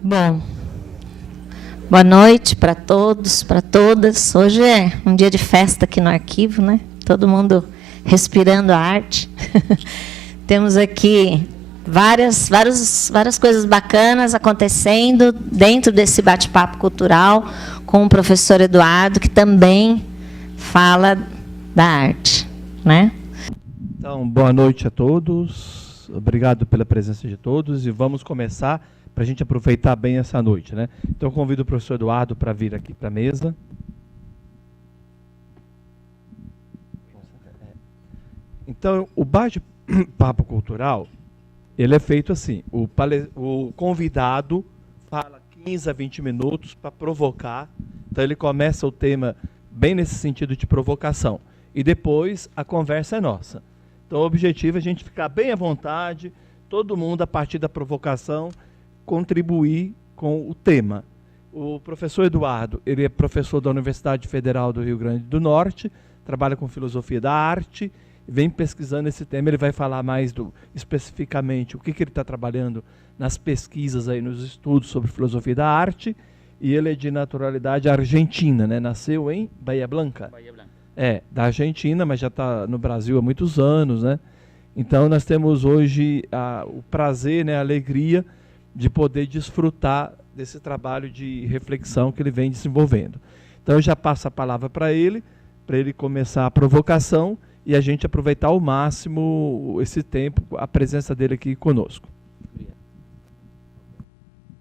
Bom, boa noite para todos, para todas. Hoje é um dia de festa aqui no arquivo, né? Todo mundo respirando a arte. Temos aqui várias coisas bacanas acontecendo dentro desse bate-papo cultural com o professor Eduardo, que também fala da arte, né? Então, boa noite a todos. Obrigado pela presença de todos e vamos começar para a gente aproveitar bem essa noite, né? Então, eu convido o professor Eduardo para vir aqui para a mesa. Então, o bate-papo cultural, ele é feito assim, o convidado fala 15 a 20 minutos para provocar, então ele começa o tema bem nesse sentido de provocação, e depois a conversa é nossa. Então, o objetivo é a gente ficar bem à vontade, todo mundo, a partir da provocação, contribuir com o tema. O professor Eduardo, ele é professor da Universidade Federal do Rio Grande do Norte, trabalha com filosofia da arte, vem pesquisando esse tema. Ele vai falar mais especificamente o que ele está trabalhando nas pesquisas, aí, nos estudos sobre filosofia da arte, e ele é de naturalidade argentina, né? Nasceu em Bahia Blanca. Bahia Blanca. É, da Argentina, mas já está no Brasil há muitos anos, né? Então nós temos hoje o prazer, né, a alegria de poder desfrutar desse trabalho de reflexão que ele vem desenvolvendo. Então eu já passo a palavra para ele começar a provocação e a gente aproveitar ao máximo esse tempo, a presença dele aqui conosco.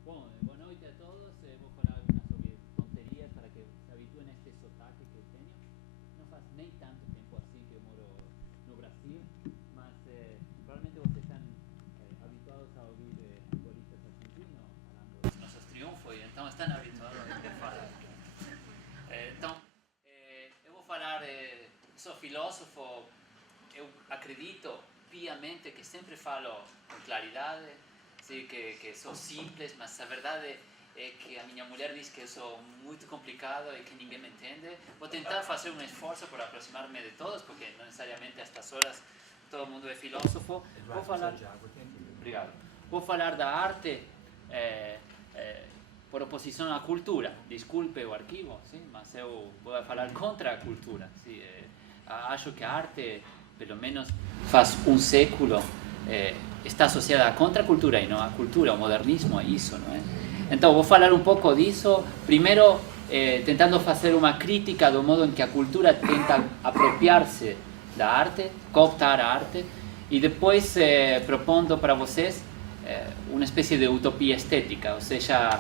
Bom, boa noite a todos. Vou falar algumas sobre tonterias para que se habituen a este sotaque que tenho. Não faz nem tanto tempo assim que eu moro no Brasil, mas provavelmente vocês estão habituados a ouvir futbolistas argentinos falando dos nossos triunfos, e então estão habituados a que falar. Então, eu vou falar, sou filósofo, eu acredito piamente que sempre falo com claridade, sim, que sou simples, mas a verdade é que a minha mulher diz que eu sou muito complicado e que ninguém me entende. Vou tentar fazer um esforço para aproximar-me de todos, porque não necessariamente a estas horas todo mundo é filósofo. Vou falar... Obrigado. Vou falar da arte por oposição à cultura. Desculpe o arquivo, sim, mas eu vou falar contra a cultura. Sim, acho que a arte, pelo menos faz um século, está associada à contracultura e não à cultura. O modernismo é isso, não é? Então, vou falar um pouco disso. Primeiro, tentando fazer uma crítica do modo em que a cultura tenta apropriar-se da arte, cooptar a arte, e depois propondo para vocês uma espécie de utopia estética, ou seja,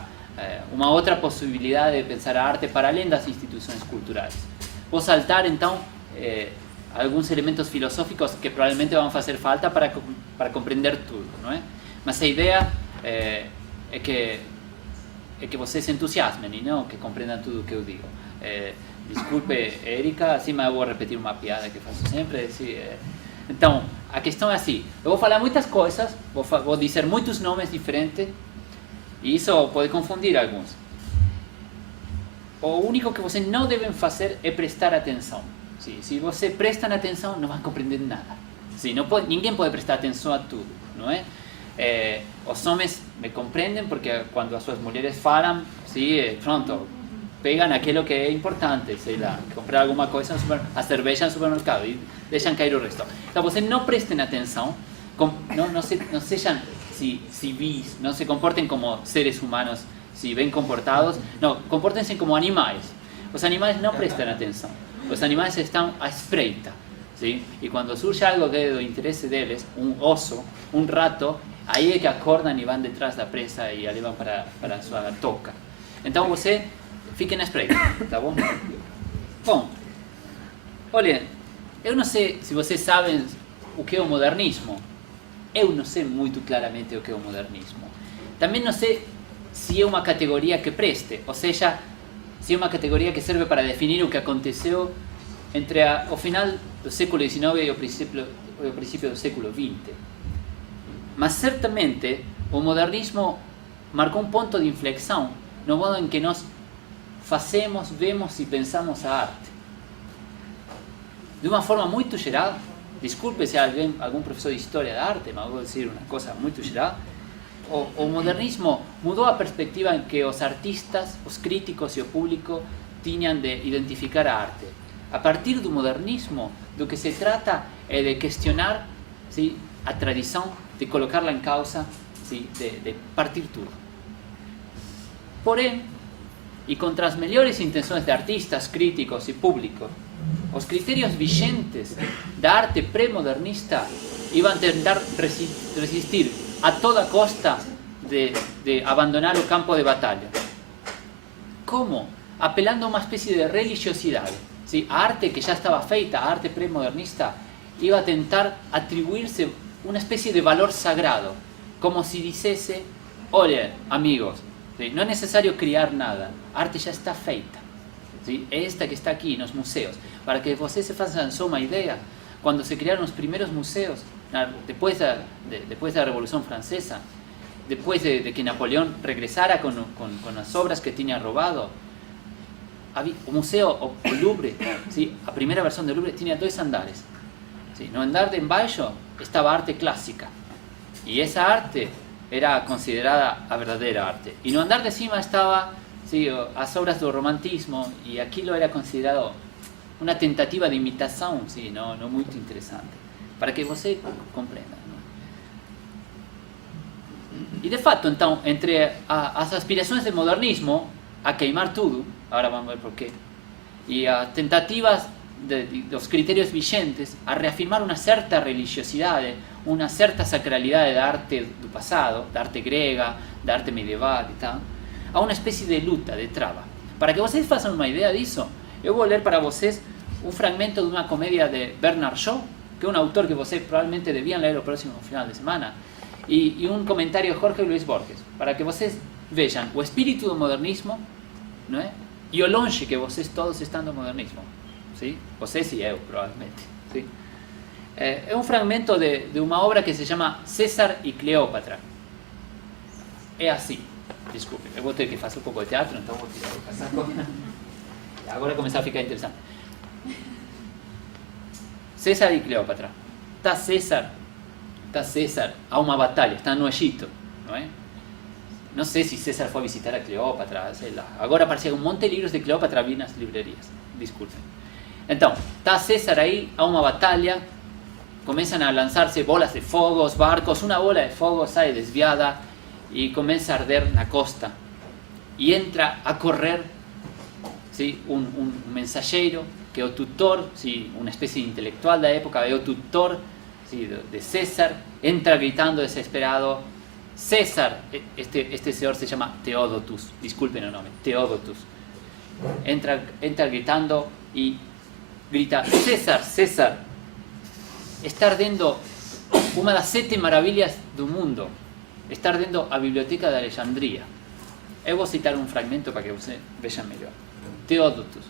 uma outra possibilidade de pensar a arte para além das instituições culturais. Vou saltar, então, alguns elementos filosóficos que provavelmente vão fazer falta para compreender tudo, não é? Mas a ideia é que vocês se entusiasmem e não que compreendam tudo o que eu digo. Desculpe, Érica, assim, mas eu vou repetir uma piada que faço sempre. Assim, então, a questão é assim, eu vou falar muitas coisas, vou dizer muitos nomes diferentes, e isso pode confundir alguns. O único que vocês não devem fazer é prestar atenção. Sim, se vocês prestam atenção, não vão compreender nada. Sim, ninguém pode prestar atenção a tudo, não é? Os homens me compreendem porque quando as suas mulheres falam, sim, pronto, pegam aquilo que é importante, sei lá, comprar alguma coisa, a cerveja no supermercado e deixam cair o resto. Então, vocês não prestem atenção, não sejam civis, não se comportem como seres humanos, se bem comportados, não, comportem-se como animais. Os animais não prestam atenção. Os animais estão à espreita, sim? E quando surge algo que é do interesse deles, um osso, um rato, aí é que acordam e vão detrás da presa e a levam para a sua toca. Então você fiquem à espreita, tá bom? Bom, olha, eu não sei se vocês sabem o que é o modernismo. Eu não sei muito claramente o que é o modernismo. Também não sei se é uma categoria que preste, ou seja, se é uma categoria que serve para definir o que aconteceu entre o final do século XIX e o princípio do século XX. Mas certamente o modernismo marcou um ponto de inflexão no modo em que nós fazemos, vemos e pensamos a arte. De uma forma muito geral, desculpe se algum professor de história da arte, mas vou dizer uma coisa muito geral, o modernismo mudou a perspectiva en que os artistas, os críticos e o público tiñan de identificar a arte. A partir do modernismo, do que se trata é de questionar, ¿sí?, a tradición, de colocarla en causa, ¿sí?, de partir tudo. Porém, e contra as melhores intenções de artistas, críticos e público, os criterios vigentes da arte pré-modernista iban a tentar resistir a toda costa de abandonar o campo de batalla. Como? Apelando a uma espécie de religiosidade. ¿Sí? A arte que já estava feita, a arte pré-modernista, iba a tentar atribuirse uma espécie de valor sagrado, como se dissesse, olha, amigos, ¿sí?, no é necessário criar nada, a arte já está feita. ¿Sí? É esta que está aqui nos museus. Para que vocês se façam só uma ideia, quando se criaram os primeiros museus, depois da Revolução Francesa, depois de que Napoleão regressara com as obras que tinha roubado, o museu, o Louvre, ¿sí?, a primeira versão do Louvre tinha 2 andares. ¿Sí? No andar de embaixo estava a arte clássica, e essa arte era considerada a verdadeira arte. E no andar de cima estava, ¿sí?, as obras do romantismo, e aquilo era considerado uma tentativa de imitação, ¿sí?, não muito interessante, para que você compreenda. E de fato, então, entre as aspirações do modernismo a queimar tudo, agora vamos ver por quê, e as tentativas dos critérios vigentes a reafirmar uma certa religiosidade, uma certa sacralidade da arte do passado, da arte grega, da arte medieval e tal, a uma espécie de luta, de trava. Para que vocês façam uma ideia disso, eu vou ler para vocês um fragmento de uma comédia de Bernard Shaw, que é um autor que vocês provavelmente deviam ler no próximo final de semana, e um comentário de Jorge Luis Borges, para que vocês vejam o espírito do modernismo, não é? E o longe que vocês todos estão do modernismo. ¿Sí? Vocês e eu, provavelmente. ¿Sí? É um fragmento de uma obra que se chama César e Cleópatra. É assim. Desculpe, eu vou ter que fazer um pouco de teatro, então vou tirar o casaco. Agora começa a ficar interessante. César e Cleópatra. Está César a uma batalha, está no Egito, não é? Não sei se César foi visitar a Cleópatra, sei lá. Agora aparecem um monte de livros de Cleópatra vi nas livrarias. Desculpem. Então, está César aí a uma batalha, começam a lançar-se bolas de fogos, barcos, uma bola de fogo sai desviada e começa a arder na costa. E entra a correr, ¿sí?, um mensageiro, que é o tutor, ¿sí?, uma espécie de intelectual da época, é o tutor, ¿sí?, de César, entra gritando desesperado, César, este señor se llama Teodotus, disculpen el nombre, Teodotus, entra gritando y grita, César, César, está ardendo uma das 7 maravilhas do mundo, está ardendo a Biblioteca de Alexandria. Eu vou citar um fragmento para que você veja melhor. Teodotus,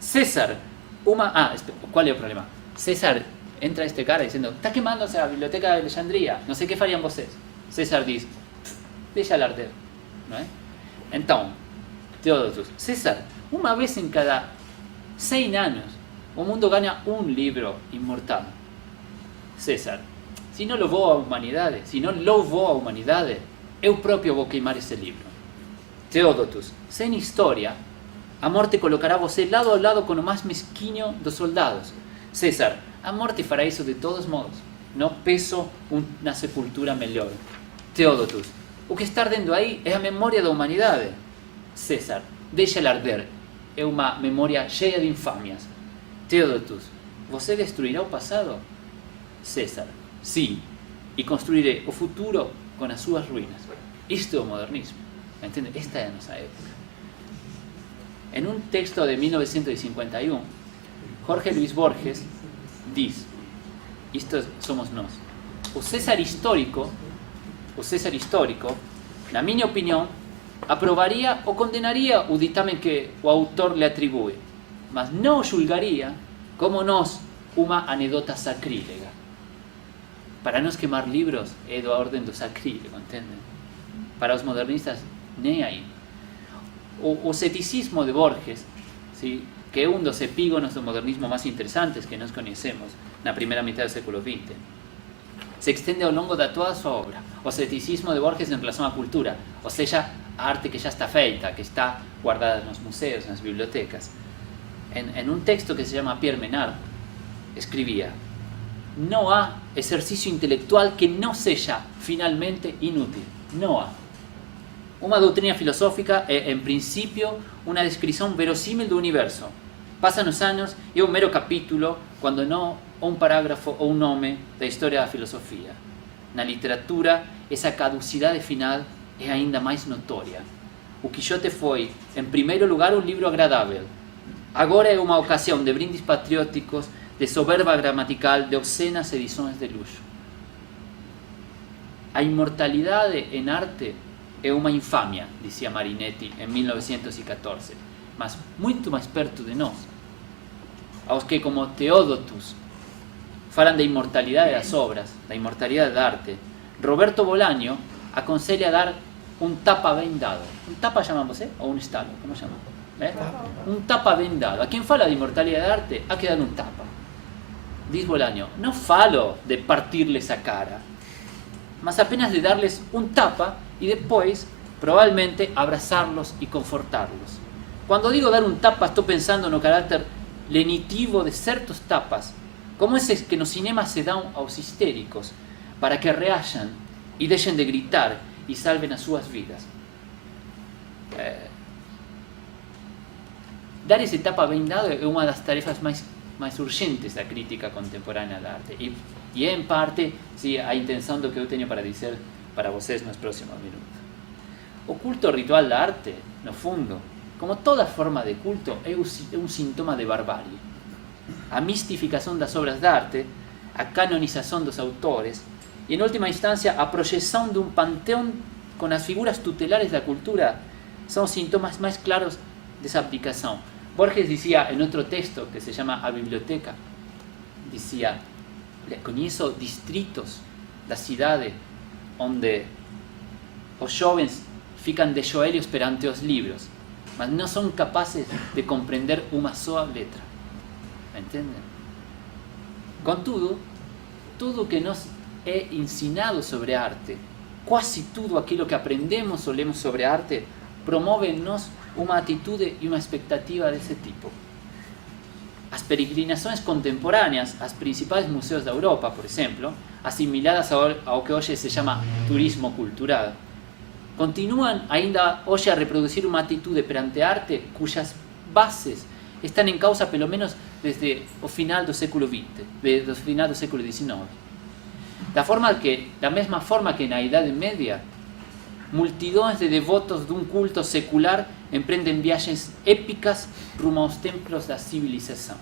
César, qual é o problema? César entra este cara dizendo, está quemándose a Biblioteca de Alexandria, não sei o que fariam vocês. César diz, deixa-la arder, não é? Então, Teodotus, César, uma vez em cada 100 anos, o mundo ganha um livro imortal. César, se não louvou a humanidade, eu próprio vou queimar esse livro. Teodotus, sem história, a morte colocará você lado a lado com o mais mesquinho dos soldados. César, a morte fará isso de todos modos. Não peço uma sepultura melhor. Teodotus, o que está ardendo aí é a memória da humanidade. César, deixa-la arder. É uma memória cheia de infâmias. Teodotus, você destruirá o passado? César, sim, e construirei o futuro com as suas ruínas. Isto é o modernismo. Entende? Esta é a nossa época. Em um texto de 1951, Jorge Luis Borges diz, isto somos nós, o César histórico, na minha opinião, aprovaria ou condenaria o ditame que o autor lhe atribui, mas não julgaria como nós uma anedota sacrílega. Para nós queimar livros é da ordem do sacrílego, entendem? Para os modernistas, nem aí. O ceticismo de Borges, ¿sí?, que é um dos epígonos do modernismo mais interessantes que nós conhecemos na primeira metade do século XX, se extiende ao longo de toda a sua obra. O ceticismo de Borges em relação à cultura, ou seja, a arte que já está feita, que está guardada nos museus, nas bibliotecas. En un texto que se llama Pierre Menard, escribía: no há exercício intelectual que não seja finalmente inútil. Não há. Uma doutrina filosófica é, em princípio, uma descrição verossímil do universo. Passam os anos e é um mero capítulo, quando não um parágrafo ou um nome da história da filosofia. Na literatura, essa caducidade final é ainda mais notória. O Quixote foi, em primeiro lugar, um livro agradável. Agora é uma ocasião de brindes patrióticos, de soberba gramatical, de obscenas edições de luxo. A imortalidade em arte é uma infâmia, dizia Marinetti em 1914, mas muito mais perto de nós. Aos que, como Teódotus, falam da imortalidade das obras, da imortalidade da arte, Roberto Bolaño aconselha dar um tapa bem dado. Um tapa chamam você? Ou um estalo? Como chamam? Um tapa bem dado. A quem fala de imortalidade da arte, há que dar um tapa. Diz Bolaño, não falo de partir-lhes a cara, mas apenas de darles um tapa e depois, provavelmente, abraçá-los e confortá-los. Quando digo dar um tapa, estou pensando no caráter lenitivo de certos tapas, como esses que nos cinemas se dão aos histéricos, para que reajam e deixem de gritar e salvem as suas vidas. Dar esse tapa bem dado é uma das tarefas mais urgentes da crítica contemporânea da arte. E é, em parte, sim, a intenção do que eu tenho para dizer para vocês nos próximos minutos. O culto ritual da arte, no fundo, como toda forma de culto, é um sintoma de barbárie. A mistificação das obras de arte, a canonização dos autores e, em última instância, a projeção de um panteão com as figuras tutelares da cultura são os sintomas mais claros dessa abdicação. Borges dizia em outro texto que se chama A Biblioteca, dizia: conheço distritos da cidade onde os jovens ficam de joelhos perante os livros, mas não são capazes de compreender uma só letra. Entendem? Contudo, tudo que nos é ensinado sobre arte, quase tudo aquilo que aprendemos ou lemos sobre arte, promove em nós uma atitude e uma expectativa desse tipo. As peregrinações contemporâneas aos principais museus da Europa, por exemplo, assimiladas ao que hoje se chama turismo cultural, continuam ainda hoje a reproduzir uma atitude perante a arte cujas bases estão em causa pelo menos desde o final do século XX, desde o final do século XIX. Da mesma forma que na Idade Média, multidões de devotos de um culto secular empreendem viagens épicas rumo aos templos da civilização.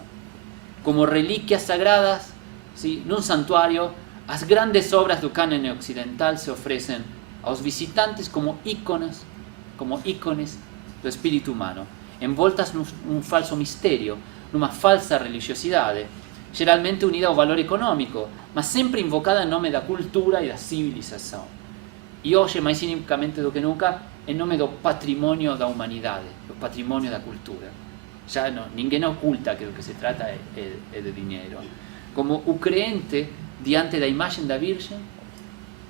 Como relíquias sagradas, ¿sí?, num santuário, as grandes obras do cânone ocidental se oferecem aos visitantes como ícones do espírito humano, envoltas num falso mistério, numa falsa religiosidade, geralmente unida ao valor econômico, mas sempre invocada em nome da cultura e da civilização. E hoje, mais cinicamente do que nunca, em nome do patrimônio da humanidade, do patrimônio da cultura. Já ninguém oculta que do que se trata é de dinheiro. Como o crente diante da imagem da Virgem,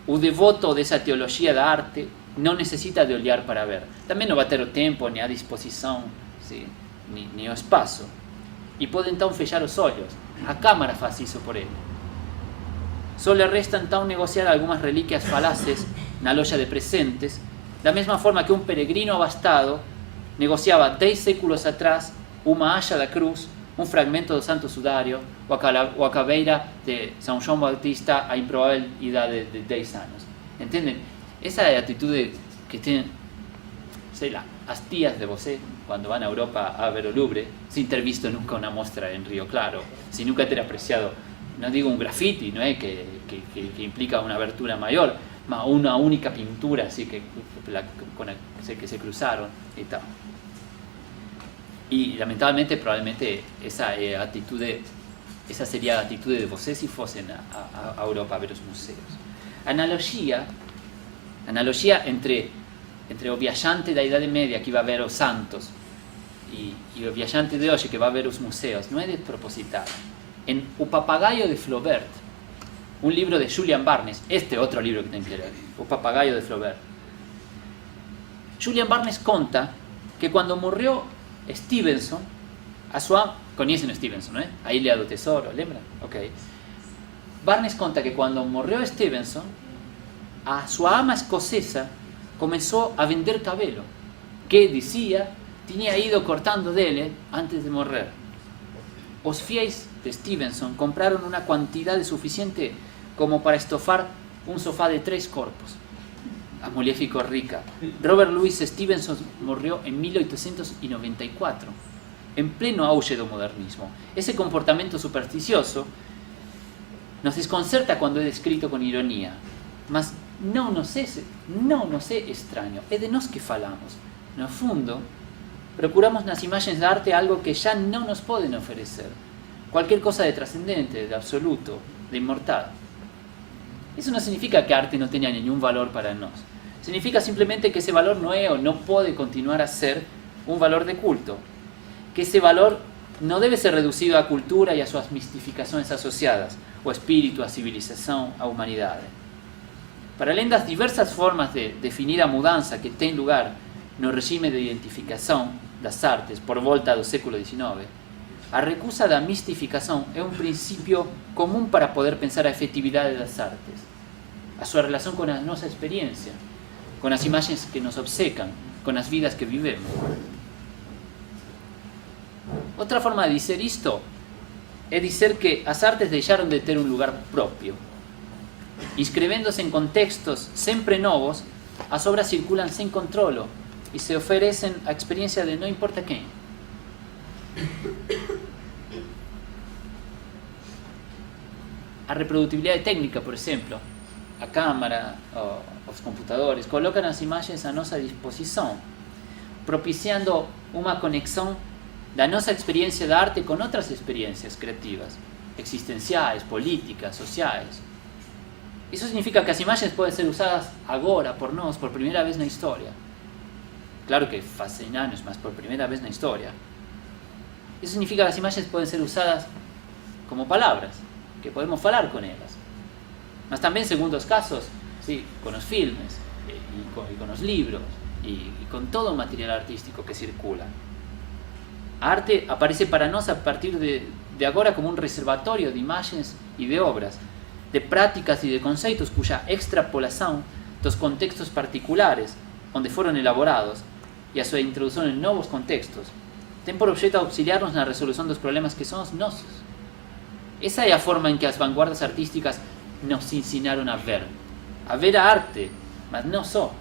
o devoto dessa teologia da arte não necessita de olhar para ver. Também não vai ter o tempo, nem a disposição, sim, nem o espaço. E pode então fechar os olhos. A câmara faz isso por ele. Só lhe resta então negociar algumas relíquias falaces na loja de presentes, da mesma forma que um peregrino abastado negociava 10 séculos atrás uma acha da cruz, um fragmento do Santo Sudário ou a caveira de São João Batista a improvável idade de 10 anos. Entendem? Essa é a atitude que tem, sei lá, as tias de você quando vão à Europa a ver o Louvre, sem ter visto nunca uma mostra em Rio Claro, sem nunca ter apreciado, não digo um grafite, não é, que implica uma abertura maior, mas uma única pintura así que se cruzaram e tal. E, lamentavelmente, provavelmente, essa seria a atitude de vocês se fossem a Europa a ver os museus. Analogia entre o viajante da Idade Média que vai ver os santos e o viajante de hoje que vai ver os museus não é despropositada. O Papagaio de Flaubert, un libro de Julian Barnes, este otro libro que tienen que leer, O Papagaio de Flaubert. Julian Barnes conta que cuando murió Stevenson, conocen a Stevenson, ¿eh? A Ilha do Tesouro, ¿lembran? Ok. Barnes conta que cuando murió Stevenson, a su ama escocesa comenzó a vender cabelo, que decía tenía ido cortando dele antes de morir. Os fiéis de Stevenson compraron una cantidad suficiente como para estofar un sofá de 3 corpos. A mulher ficou rica. Robert Louis Stevenson murió en 1894, en pleno auge del modernismo. Ese comportamiento supersticioso nos desconcerta cuando es descrito con ironía, mas no nos é extraño, é de nós que falamos. No fundo, procuramos nas imagens de arte algo que ya no nos pueden ofrecer, cualquier cosa de trascendente, de absoluto, de inmortal. Eso no significa que arte no tenga ningún valor para nós. Significa simplemente que ese valor no es o no puede continuar a ser un valor de culto, que ese valor no debe ser reducido a cultura y a sus mistificaciones asociadas, o espíritu, a civilización, a humanidad. Para além das diversas formas de definir a mudança que tem lugar no regime de identificação das artes por volta do século XIX, a recusa da mistificação é um princípio comum para poder pensar a efetividade das artes, a sua relação com a nossa experiência, com as imagens que nos obcecam, com as vidas que vivemos. Outra forma de dizer isto é dizer que as artes deixaram de ter um lugar próprio. Inscribiéndose en contextos siempre novos, las obras circulan sin control y se ofrecen a experiencia de no importa quién. A reproductibilidad técnica, por ejemplo, a cámara o los computadores colocan las imágenes a nuestra disposición, propiciando una conexión de nuestra experiencia de arte con otras experiencias creativas, existenciales, políticas, sociales. Eso significa que las imágenes pueden ser usadas ahora por nosotros por primera vez en la historia. Claro que hace años, mas por primera vez en la historia. Eso significa que las imágenes pueden ser usadas como palabras, que podemos hablar con ellas. Mas también, según los casos, sí, con los filmes, y con los libros, y con todo el material artístico que circula. Arte aparece para nosotros a partir de ahora como un reservatorio de imágenes y de obras, de prácticas y de conceptos cuya extrapolación dos contextos particulares donde fueron elaborados y a su introducción en nuevos contextos ten por objeto auxiliarnos en la resolución de los problemas que somos nosos. Esa es la forma en que las vanguardias artísticas nos enseñaron a ver a arte, mas no só.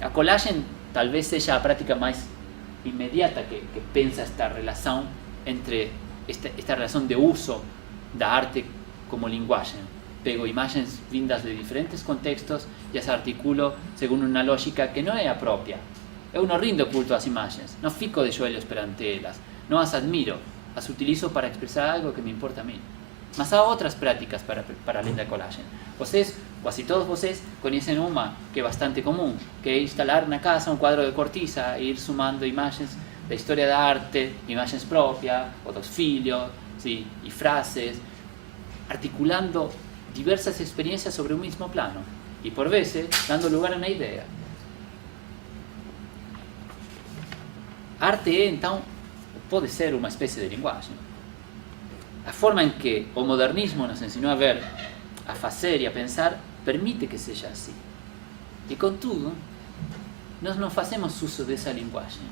A collage tal vez sea la práctica más inmediata que pensa esta relación entre esta relación de uso da arte como linguaje. Pego imágenes vindas de diferentes contextos y las articulo según una lógica que no es a propia. Eu no rindo culto às imágenes, no fico de joelhos perante elas, no as admiro, as utilizo para expresar algo que me importa a mí. Mas há outras prácticas para além da colagem. Vocês, quase todos vocês, conhecem uma que é bastante comum, que é instalar na casa um quadro de cortiça e ir sumando imagens da história da arte, imagens próprias, ou dos filhos, sí, e frases, articulando diversas experiencias sobre un mismo plano y por veces dando lugar a una idea. Arte, então, pode ser uma espécie de linguagem. A forma em que o modernismo nos ensinou a ver, a fazer e a pensar permite que seja assim. E, contudo, nós não fazemos uso dessa linguagem.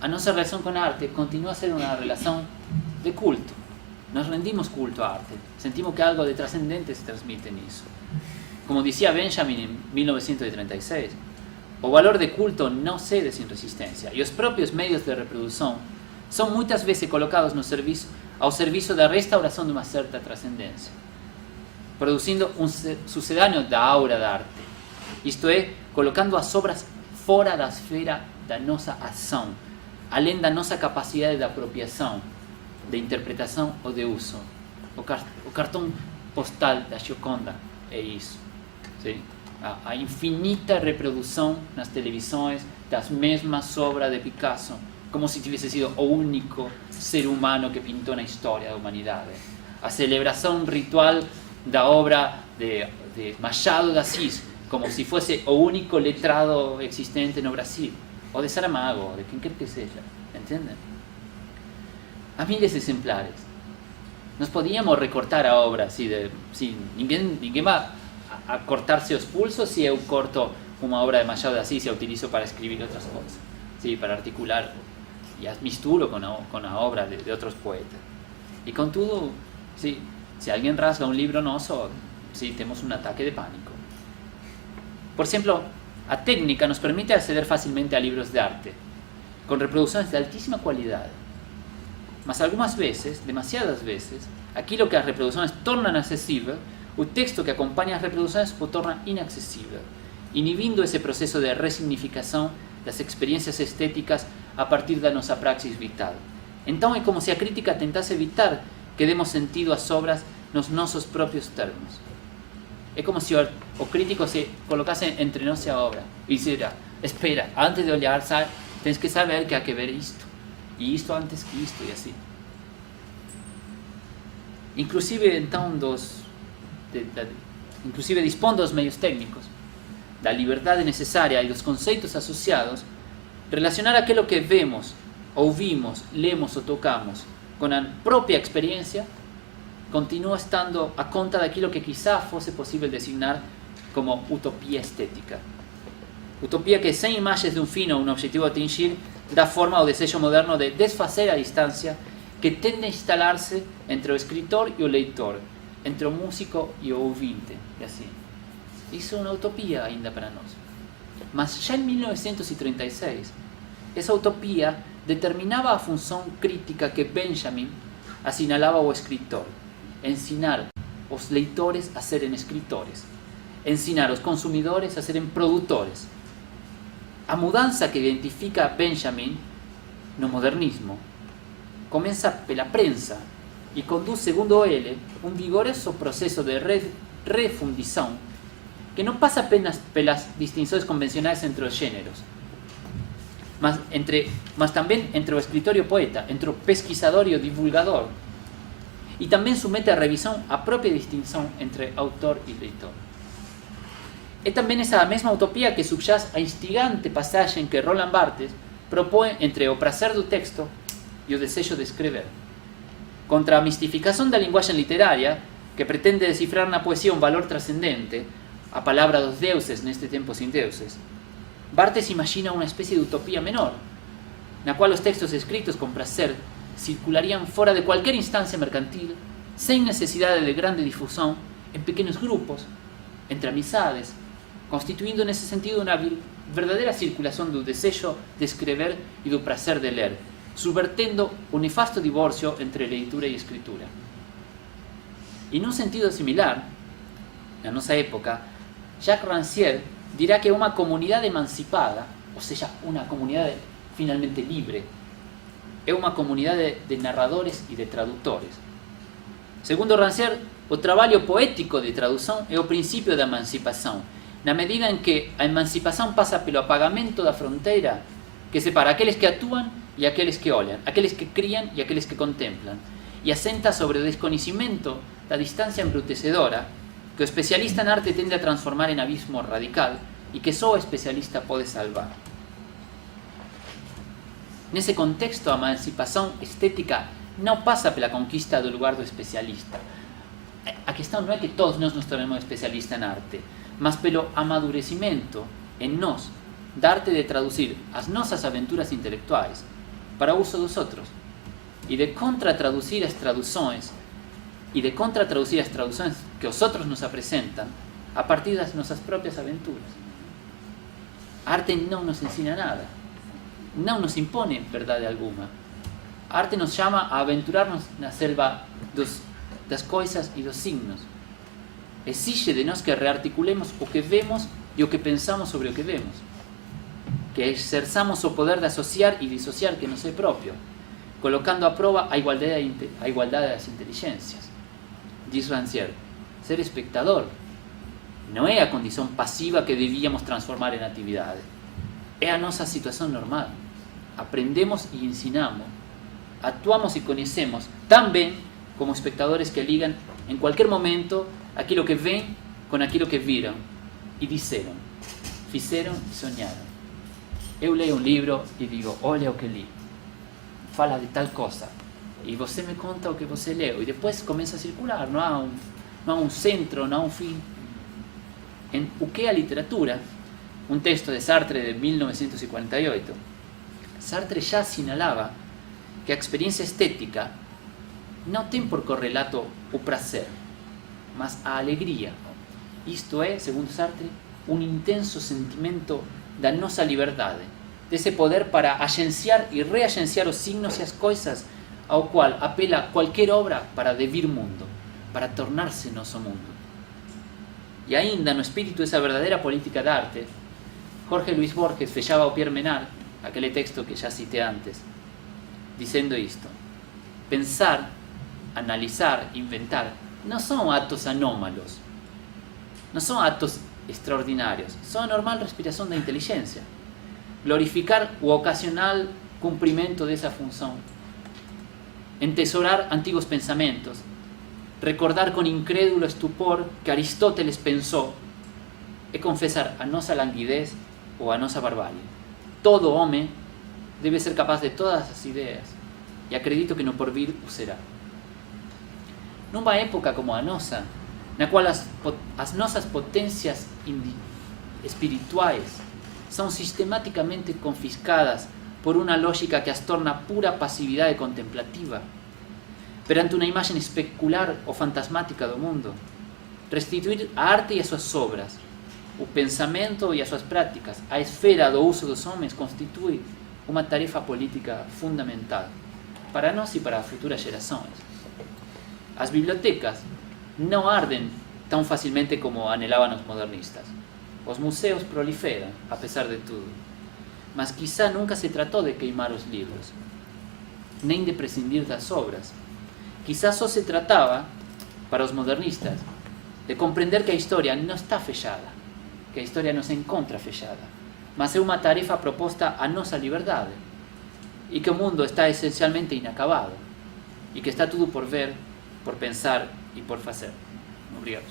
A nossa relação com a arte continua a ser uma relação de culto. Nos rendimos culto a arte, sentimos que algo de trascendente se transmite en eso. Como decía Benjamin en 1936, o valor de culto no cede sin resistencia y los propios medios de reproducción son muchas veces colocados ao servicio da restauración de una cierta trascendencia, producindo un sucedáneo da aura da arte, isto é, colocando as obras fora da esfera da nossa ação, além da nossa capacidade de apropriação, de interpretação ou de uso. O cartão postal da Gioconda é isso. Sim? A infinita reprodução nas televisões das mesmas obras de Picasso, como se tivesse sido o único ser humano que pintou na história da humanidade. A celebração ritual da obra de Machado de Assis como si fuese o único letrado existente no Brasil, o de Saramago, de quien quer que seja, ¿entienden? A miles de exemplares. Nós podíamos recortar a obra assim, ninguém vai a cortar-se os pulsos se eu corto uma obra de Machado de Assis e a utilizo para escrever outras coisas, sim, para articular e as misturo com a obra de outros poetas. E contudo, sim, se alguém rasga um livro nosso, sim, temos um ataque de pânico. Por ejemplo, a técnica nos permite acceder fácilmente a libros de arte, con reproducciones de altísima calidad. Mas algunas veces, demasiadas veces, aquilo que as reproducciones tornan accesible, o texto que acompaña as reproducciones o torna inaccesible, inhibindo ese proceso de resignificación das experiencias estéticas a partir da nossa praxis vital. Então é como se a crítica tentasse evitar que demos sentido às obras nos nossos próprios termos. É como se o crítico se colocasse entre nós e a obra e dissera: espera, antes de olhar, tens que saber que há que ver isto, e isto antes que isto, e assim. Inclusive, então, inclusive dispondo dos meios técnicos, da liberdade necessária e dos conceitos associados, relacionar aquilo que vemos, ouvimos, lemos ou tocamos com a própria experiência continúa estando a conta daquilo que quizá fosse possível designar como utopia estética. Utopia que, sem imagens de um fim ou um objetivo a atingir, dá forma ao desejo moderno de desfazer a distância que tende a instalar-se entre o escritor e o leitor, entre o músico e o ouvinte, e assim. Isso é uma utopia ainda para nós. Mas já em 1936, essa utopia determinava a função crítica que Benjamin assinalava ao escritor: ensinar os leitores a serem escritores, ensinar os consumidores a serem produtores. A mudança que identifica Benjamin no modernismo começa pela prensa e conduz, segundo ele, um vigoroso processo de refundição que não passa apenas pelas distinções convencionais entre os gêneros, mas também entre o escritor e o poeta, entre o pesquisador e o divulgador, e também submete à revisão a própria distinção entre autor e leitor. É também essa mesma utopia que subjaz a instigante passagem que Roland Barthes propõe entre o prazer do texto e o desejo de escrever. Contra a mistificação da linguagem literária, que pretende descifrar na poesia um valor transcendente, a palavra dos deuses neste tempo sem deuses, Barthes imagina uma espécie de utopia menor, na qual os textos escritos com prazer circulariam fora de qualquer instância mercantil, sem necessidade de grande difusão, em pequenos grupos, entre amizades, constituindo nesse sentido uma verdadeira circulação do desejo de escrever e do prazer de ler, subvertendo o nefasto divórcio entre leitura e escritura. E num sentido similar, na nossa época, Jacques Rancière dirá que uma comunidade emancipada, ou seja, uma comunidade finalmente livre, é uma comunidade de narradores e de tradutores. Segundo Rancière, o trabalho poético de tradução é o princípio da emancipação, na medida em que a emancipação passa pelo apagamento da fronteira que separa aqueles que atuam e aqueles que olham, aqueles que criam e aqueles que contemplam, e assenta sobre o desconhecimento da distância embrutecedora que o especialista em arte tende a transformar em abismo radical e que só o especialista pode salvar. Nesse contexto, a emancipação estética não passa pela conquista do lugar do especialista. A questão não é que todos nós nos tornemos especialistas em arte, mas pelo amadurecimento em nós da arte de traduzir as nossas aventuras intelectuais para o uso dos outros e de contratraduzir as traduções que os outros nos apresentam a partir das nossas próprias aventuras. A arte não nos ensina nada, não nos impõe verdade alguma. A arte nos chama a aventurar-nos na selva das coisas e dos signos. Exige de nós que rearticulemos o que vemos e o que pensamos sobre o que vemos, que exerçamos o poder de associar e dissociar que nos é próprio, colocando à prova a igualdade das inteligências. Diz Rancière: ser espectador não é a condição passiva que devíamos transformar em atividade, é a nossa situação normal. Aprendemos e ensinamos, atuamos e conhecemos tão bem como espectadores que ligam em qualquer momento aquilo que ven com aquilo que viram e disseram, fizeram e sonharam. Eu leio um livro e digo, olha o que li, fala de tal coisa, e você me conta o que você leu, e depois começa a circular, não há um centro, não há um fim. O que é a literatura? Um texto de Sartre de 1948. Sartre já assinalava que a experiência estética não tem por correlato o prazer, mas a alegria. Isto é, segundo Sartre, um intenso sentimento da nossa liberdade, desse poder para agenciar e reagenciar os signos e as coisas ao qual apela qualquer obra para devir mundo, para tornar-se nosso mundo. E ainda, no espírito dessa verdadeira política da arte, Jorge Luis Borges fechava ao Pierre Menard, aquele texto que já citei antes, dizendo isto: pensar, analisar, inventar, não são atos anômalos, não são atos extraordinários, são a normal respiração da inteligência. Glorificar o ocasional cumprimento dessa função, entesourar antigos pensamentos, recordar com incrédulo estupor que Aristóteles pensou, é confessar a nossa languidez ou a nossa barbárie. Todo homem deve ser capaz de todas as ideias, e acredito que no porvir o será. Numa época como a nossa, na qual as nossas potências espirituais são sistematicamente confiscadas por uma lógica que as torna pura passividade contemplativa, perante uma imagem especular ou fantasmática do mundo, restituir a arte e as suas obras, o pensamento e as suas práticas, a esfera do uso dos homens, constitui uma tarefa política fundamental para nós e para as futuras gerações. As bibliotecas não ardem tão facilmente como anelavam os modernistas. Os museus proliferam, apesar de tudo. Mas quizá nunca se tratou de queimar os livros, nem de prescindir das obras. Quizá só se tratava, para os modernistas, de compreender que a história não está fechada, que a história não se encontra fechada, mas é uma tarefa proposta à nossa liberdade, e que o mundo está essencialmente inacabado, e que está tudo por ver, por pensar e por fazer. Obrigado.